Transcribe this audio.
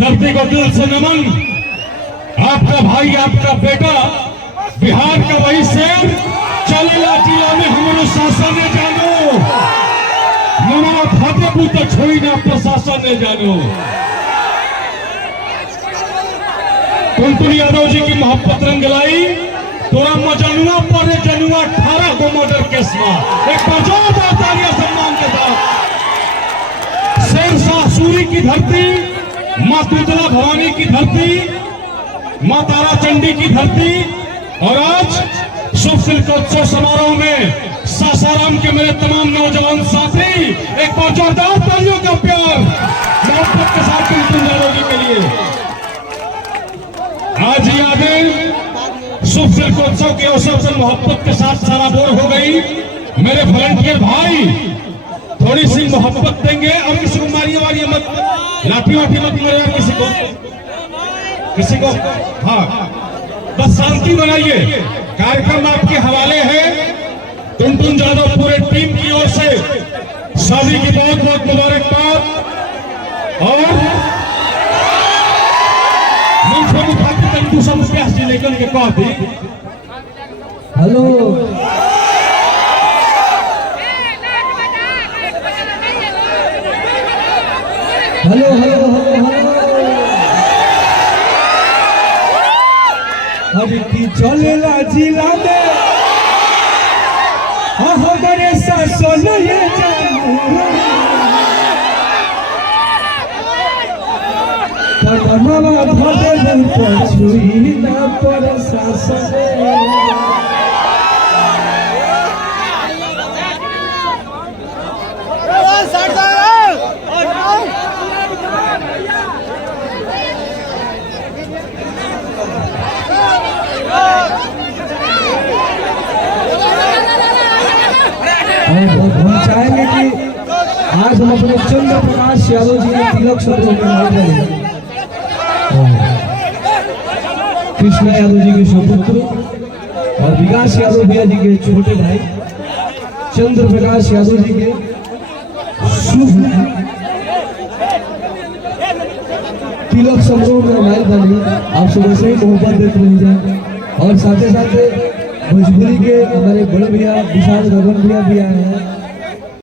धरती को दिल से नमन। आपका भाई, आपका बेटा, बिहार का वही शेर, चलेला जिला में हमारे शासन ने जानो, नवा फतेहपुर तो छोड़ी ना प्रशासन ने जानो। कुंतुल यादव जी की मोहब्बत रंग लाई, तोरा मजनुआ पर जनुआ 18 को मर्डर केस में एक तालियां सम्मान के साथ। शेरशाह सूरी की धरती, माँ दूतला भवानी की धरती, माँ तारा चंडी की धरती, और आज शुभ शिल्पोत्सव समारोह में सासाराम के मेरे तमाम नौजवान साथी, एक बार जोरदार तालियों का प्यार मोहब्बत के साथ कुंतुल यादव जी के लिए। आज यादें शुभ शिल्पोत्सव के अवसर से मोहब्बत के साथ सारा बोर हो गई। मेरे वॉलंटियर भाई थोड़ी सी मोहब्बत देंगे, और किसी को मारिए वारिए मत, लाठी वाठी मत मारे किसी को। हाँ, बस शांति बनाइए। कार्यक्रम आपके हवाले है। कुंतुल यादव पूरे टीम की ओर से शादी की बहुत बहुत मुबारकबाद। और मंच उठा के तंतु सब प्यास जी लेकर के कह दी hello hello hello hello hello अभी की चलेला जिला में हो गरे शासन ये जानू कदमवा धरे पछुई ना पर शासन। हम चाहेंगे कि आज हम अपने चंद्र प्रकाश यादव जी के तिलक समारोह में भाग लेंगे। कृष्णा यादव जी के सुपुत्र और विकास यादव भैया जी के छोटे भाई चंद्र प्रकाश यादव जी के शुभ तिलक समारोह में हमारे बनी। आप सुबह से ही मोहब्बत देते रहिए। और साथ ही साथ भोजपुरी के हमारे बड़े भैया विशाल गगन भैया भी आए हैं।